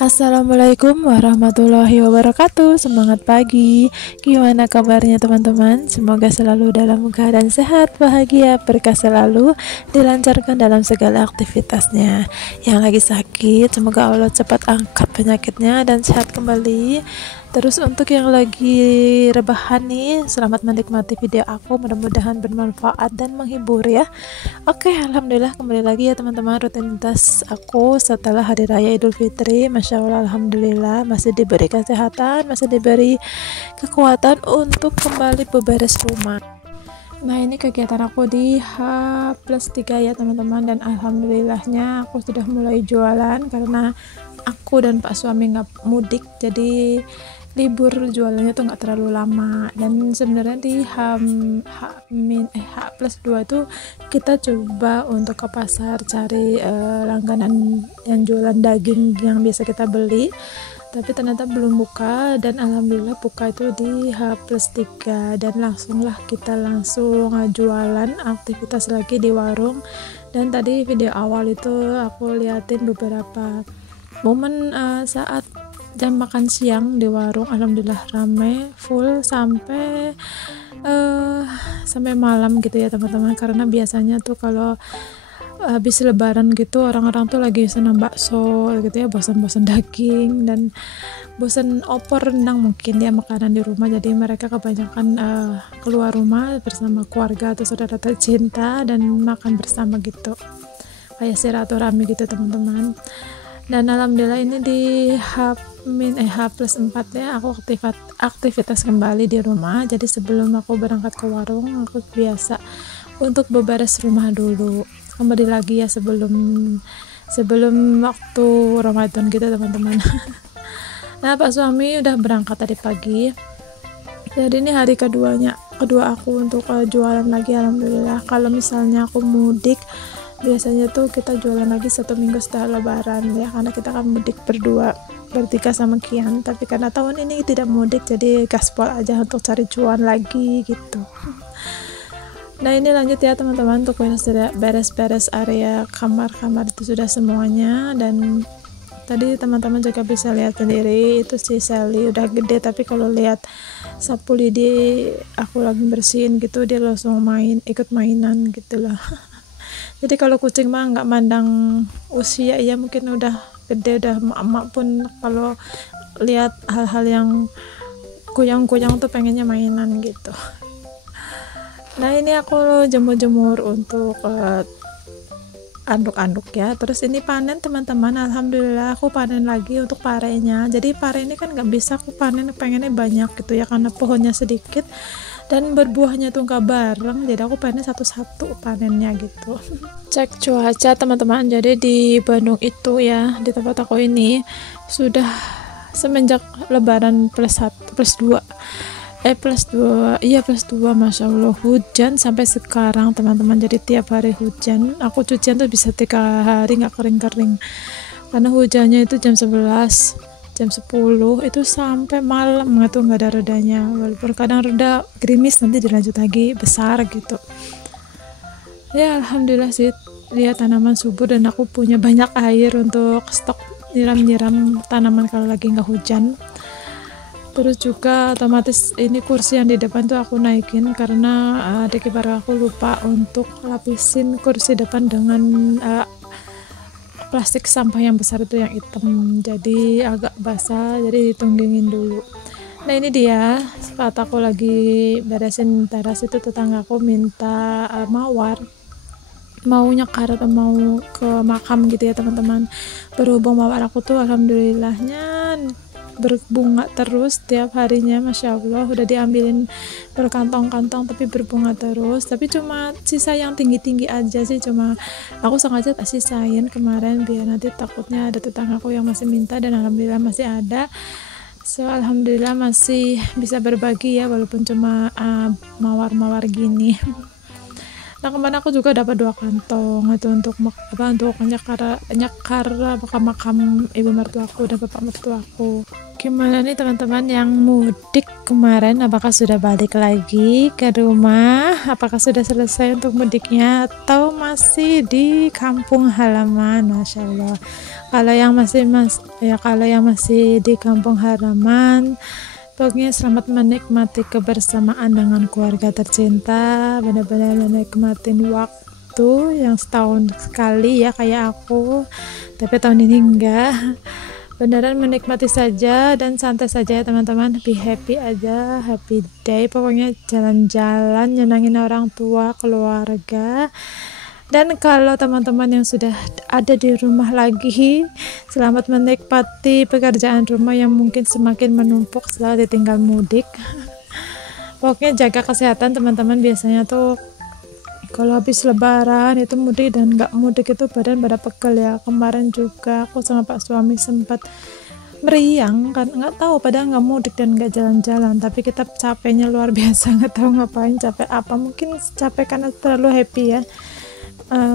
Assalamualaikum warahmatullahi wabarakatuh. Semangat pagi. Gimana kabarnya teman-teman? Semoga selalu dalam keadaan sehat, bahagia, berkah selalu, dilancarkan dalam segala aktivitasnya. Yang lagi sakit, semoga Allah cepat angkat penyakitnya dan sehat kembali. Terus untuk yang lagi rebahan nih, selamat menikmati video aku, mudah-mudahan bermanfaat dan menghibur ya. Oke, alhamdulillah kembali lagi ya teman-teman, rutinitas aku setelah hari raya Idul Fitri. Masya Allah, alhamdulillah masih diberi kesehatan, masih diberi kekuatan untuk kembali beberes rumah. Nah, ini kegiatan aku di H+3 ya teman-teman, dan alhamdulillahnya aku sudah mulai jualan karena aku dan Pak suami nggak mudik, jadi libur jualannya tuh nggak terlalu lama. Dan sebenarnya di H+2 tuh kita coba untuk ke pasar cari langganan yang jualan daging yang biasa kita beli, tapi ternyata belum buka, dan alhamdulillah buka itu di H+3, dan kita langsung jualan, aktivitas lagi di warung. Dan tadi video awal itu aku liatin beberapa momen saat jam makan siang di warung. Alhamdulillah rame full sampai malam gitu ya teman-teman, karena biasanya tuh kalau habis lebaran gitu orang-orang tuh lagi senang bakso gitu ya, bosan-bosan daging dan bosan opor rendang mungkin ya makanan di rumah, jadi mereka kebanyakan keluar rumah bersama keluarga atau saudara tercinta dan makan bersama gitu, kayak silaturahmi gitu teman-teman. Dan alhamdulillah ini di H+4 ya, aku aktivitas kembali di rumah. Jadi sebelum aku berangkat ke warung, aku biasa untuk beberes rumah dulu, kembali lagi ya sebelum waktu Ramadan gitu teman-teman. Nah, Pak suami udah berangkat tadi pagi, jadi ini hari kedua aku untuk jualan lagi. Alhamdulillah, kalau misalnya aku mudik biasanya tuh kita jualan lagi 1 minggu setelah lebaran ya, karena kita kan mudik bertiga sama Kian, tapi karena tahun ini tidak mudik jadi gaspol aja untuk cari cuan lagi gitu. Nah, ini lanjut ya teman-teman, untuk beres-beres area kamar-kamar itu sudah semuanya. Dan tadi teman-teman juga bisa lihat sendiri, itu si Sally udah gede, tapi kalau lihat sapu lidi aku lagi bersihin gitu, dia langsung ikut mainan gitu lah. Jadi kalau kucing mah nggak mandang usia, ya mungkin udah gede, udah emak pun kalau lihat hal-hal yang kuyang-kuyang tuh pengennya mainan gitu. Nah, ini aku jemur-jemur untuk anduk-anduk ya. Terus ini panen teman-teman, alhamdulillah aku panen lagi untuk parenya. Jadi pare ini kan nggak bisa aku panen, pengennya banyak gitu ya, karena pohonnya sedikit dan berbuahnya tuh nggak bareng, jadi aku panen satu-satu panennya gitu. Cek cuaca teman-teman, jadi di Bandung itu ya, di tempat aku ini sudah semenjak lebaran +2, Masya Allah hujan sampai sekarang teman-teman. Jadi tiap hari hujan, aku cucian tuh bisa 3 hari nggak kering-kering, karena hujannya itu jam 11, jam 10 itu sampai malam itu nggak ada redanya, walaupun kadang reda gerimis nanti dilanjut lagi besar gitu ya. Alhamdulillah sih, lihat tanaman subur dan aku punya banyak air untuk stok nyiram tanaman kalau lagi nggak hujan. Terus juga otomatis ini kursi yang di depan tuh aku naikin karena adik ipar aku lupa untuk lapisin kursi depan dengan plastik sampah yang besar itu yang hitam, jadi agak basah, jadi ditunggingin dulu. Nah, ini dia saat aku lagi beresin teras itu, tetanggaku minta mawar, mau nyekar atau mau ke makam gitu ya teman-teman. Berhubung mawar aku tuh alhamdulillahnya berbunga terus tiap harinya, Masya Allah, udah diambilin berkantong-kantong tapi berbunga terus, tapi cuma sisa yang tinggi-tinggi aja sih, cuma aku sengaja tak sisain kemarin biar nanti takutnya ada tetanggaku yang masih minta, dan alhamdulillah masih ada. So alhamdulillah masih bisa berbagi ya, walaupun cuma mawar-mawar gini. Nah, kemarin aku juga dapat 2 kantong itu untuk nyekar makam ibu mertuaku dan bapak mertuaku. Gimana nih teman-teman yang mudik kemarin, apakah sudah balik lagi ke rumah, apakah sudah selesai untuk mudiknya atau masih di kampung halaman, masya Allah. Kalau yang masih di kampung halaman, pokoknya selamat menikmati kebersamaan dengan keluarga tercinta, benar-benar menikmatin waktu yang setahun sekali ya kayak aku, tapi tahun ini enggak. Beneran menikmati saja dan santai saja ya teman-teman, be happy aja, happy day, pokoknya jalan-jalan nyenangin orang tua, keluarga. Dan kalau teman-teman yang sudah ada di rumah lagi, selamat menikmati pekerjaan rumah yang mungkin semakin menumpuk setelah ditinggal mudik. Pokoknya jaga kesehatan teman-teman, biasanya tuh kalau habis lebaran itu mudik dan nggak mudik itu badan pada pegel ya. Kemarin juga aku sama pak suami sempat meriang kan, nggak tahu padahal nggak mudik dan nggak jalan-jalan, tapi kita capeknya luar biasa, nggak tahu ngapain, capek apa, mungkin capek karena terlalu happy ya,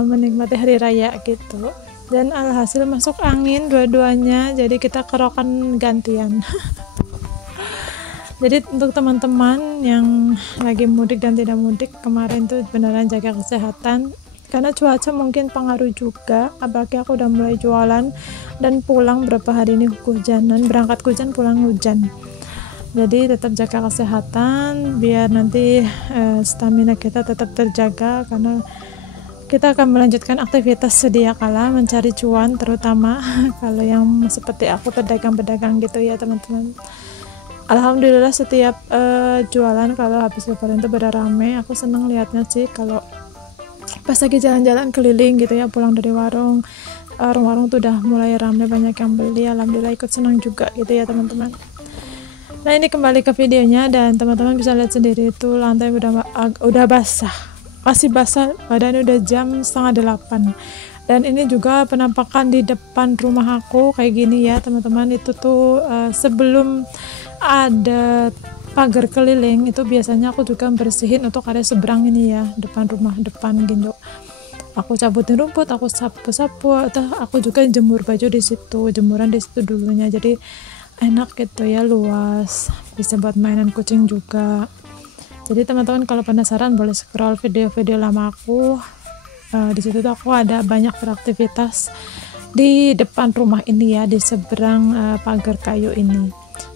menikmati hari raya gitu. Dan alhasil masuk angin dua-duanya, jadi kita kerokan gantian. Jadi untuk teman-teman yang lagi mudik dan tidak mudik kemarin tuh beneran jaga kesehatan, karena cuaca mungkin pengaruh juga, apalagi aku udah mulai jualan dan pulang berapa hari ini hujanan, berangkat hujan pulang hujan. Jadi tetap jaga kesehatan biar nanti stamina kita tetap terjaga, karena kita akan melanjutkan aktivitas sedia kala mencari cuan, terutama kalau yang seperti aku pedagang-pedagang gitu ya teman-teman. Alhamdulillah setiap jualan kalau habis lebaran itu pada rame. Aku seneng liatnya sih kalau pas lagi jalan-jalan keliling gitu ya, pulang dari warung tuh udah mulai rame, banyak yang beli. Alhamdulillah ikut senang juga gitu ya teman-teman. Nah ini kembali ke videonya, dan teman-teman bisa lihat sendiri itu lantai udah basah, masih basah, badannya udah jam 7:30. Dan ini juga penampakan di depan rumah aku kayak gini ya teman-teman. Itu tuh sebelum ada pagar keliling itu biasanya aku juga bersihin untuk area seberang ini ya, depan rumah depan gitu. Aku cabutin rumput, aku sapu-sapu, atau aku juga jemur baju di situ, jemuran di situ dulunya. Jadi enak gitu ya, luas, bisa buat mainan kucing juga. Jadi teman-teman kalau penasaran boleh scroll video-video lama aku. Di situ tuh aku ada banyak beraktivitas di depan rumah ini ya, di seberang pagar kayu ini.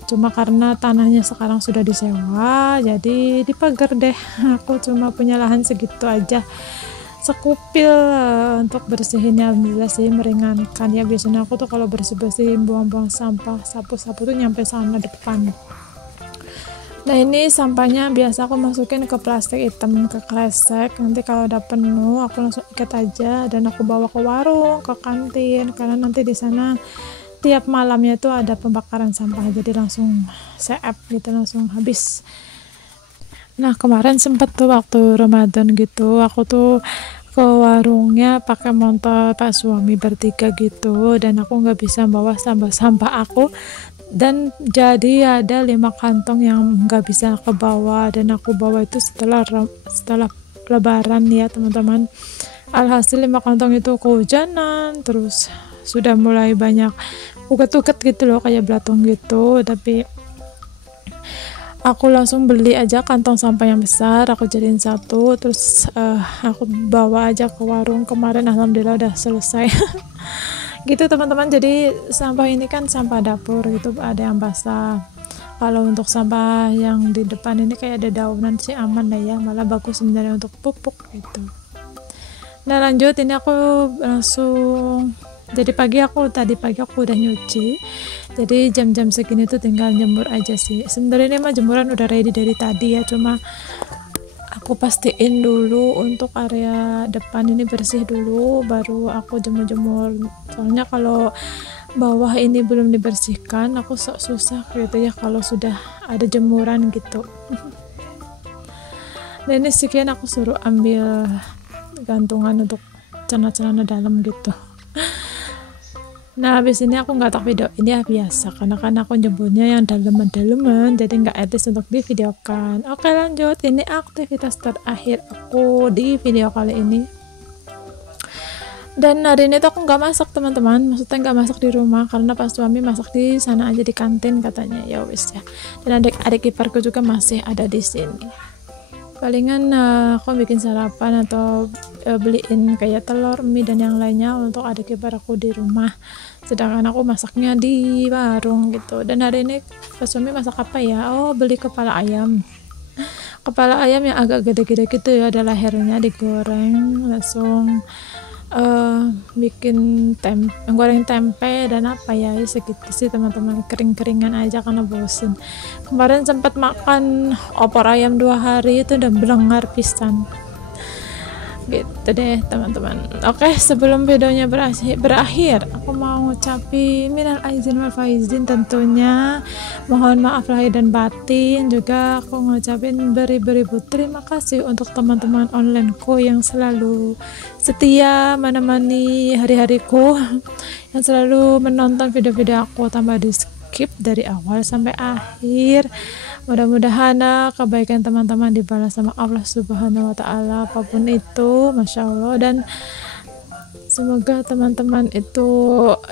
Cuma karena tanahnya sekarang sudah disewa, jadi dipagar deh. Aku cuma punya lahan segitu aja, sekupil untuk bersihinnya. Alhamdulillah sih meringankan ya. Biasanya aku tuh kalau bersih-bersih, buang-buang sampah, sapu-sapu tuh nyampe sana depan. Nah ini sampahnya biasa aku masukin ke plastik hitam, ke kresek. Nanti kalau udah penuh aku langsung ikat aja dan aku bawa ke warung, ke kantin, karena nanti di sana tiap malamnya itu ada pembakaran sampah, jadi langsung seep gitu, langsung habis. Nah kemarin sempet tuh waktu Ramadan gitu, aku tuh ke warungnya pakai motor pak suami bertiga gitu, dan aku nggak bisa bawa sampah aku, dan jadi ada 5 kantong yang nggak bisa aku bawa, dan aku bawa itu setelah lebaran ya teman-teman. Alhasil 5 kantong itu kehujanan, terus sudah mulai banyak uket-uket gitu loh, kayak belatung gitu. Tapi aku langsung beli aja kantong sampah yang besar, aku jadiin satu, terus aku bawa aja ke warung. Kemarin alhamdulillah udah selesai. Gitu teman-teman. Jadi sampah ini kan sampah dapur gitu, ada yang basah. Kalau untuk sampah yang di depan ini kayak ada daunan sih aman lah ya, malah bagus sebenarnya untuk pupuk gitu. Nah lanjut, ini aku langsung, jadi tadi pagi aku udah nyuci, jadi jam-jam segini tuh tinggal jemur aja sih. Sebenarnya ini mah jemuran udah ready dari tadi ya, cuma aku pastiin dulu untuk area depan ini bersih dulu, baru aku jemur-jemur. Soalnya kalau bawah ini belum dibersihkan, aku sok susah gitu ya kalau sudah ada jemuran gitu. Dan ini sekian aku suruh ambil gantungan untuk celana-celana dalam gitu. Nah habis ini aku nggak tak video ini ya, biasa karena kan aku nyebutnya yang daleman-daleman, jadi nggak etis untuk divideokan. Oke lanjut, ini aktivitas terakhir aku di video kali ini. Dan hari ini tuh aku nggak masak teman-teman, maksudnya nggak masak di rumah karena pas suami masak di sana aja, di kantin katanya, ya wis ya. Dan adik-adik iparku juga masih ada di sini. palingan aku bikin sarapan atau beliin kayak telur, mie dan yang lainnya untuk adik ipar aku di rumah, sedangkan aku masaknya di warung gitu. Dan hari ini pas suami masak apa ya, beli kepala ayam yang agak gede-gede gitu ya, ada lehernya, digoreng langsung, bikin goreng tempe dan apa ya, segitu sih teman-teman, kering-keringan aja karena bosen. Kemarin sempat makan opor ayam 2 hari itu udah belengar pisan gitu deh teman-teman. Oke, sebelum videonya berakhir, aku mau ngucapin minal aizin wal faizin, tentunya mohon maaf lahir dan batin. Juga aku ngucapin beribu-ribu terima kasih untuk teman-teman onlineku yang selalu setia menemani hari-hariku, yang selalu menonton video-video aku tanpa di skip dari awal sampai akhir. Mudah-mudahan kebaikan teman-teman dibalas sama Allah Subhanahu wa Ta'ala, apapun itu, masya Allah. Dan semoga teman-teman itu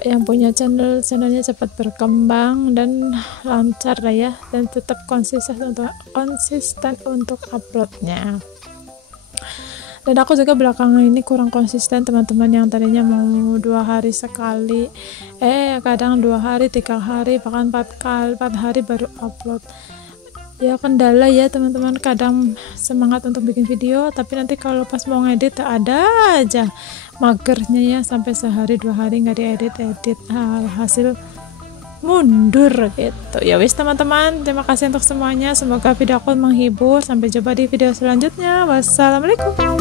yang punya channelnya cepat berkembang dan lancar lah ya, dan tetap konsisten untuk uploadnya. Dan aku juga belakangan ini kurang konsisten teman-teman, yang tadinya mau 2 hari sekali, kadang 2 hari, 3 hari, bahkan 4 hari baru upload. Ya kendala ya teman-teman, kadang semangat untuk bikin video, tapi nanti kalau pas mau ngedit ada aja magernya ya, sampai sehari 2 hari nggak diedit, hasil mundur gitu. Ya wis teman-teman, terima kasih untuk semuanya, semoga video aku menghibur. Sampai jumpa di video selanjutnya. Wassalamualaikum.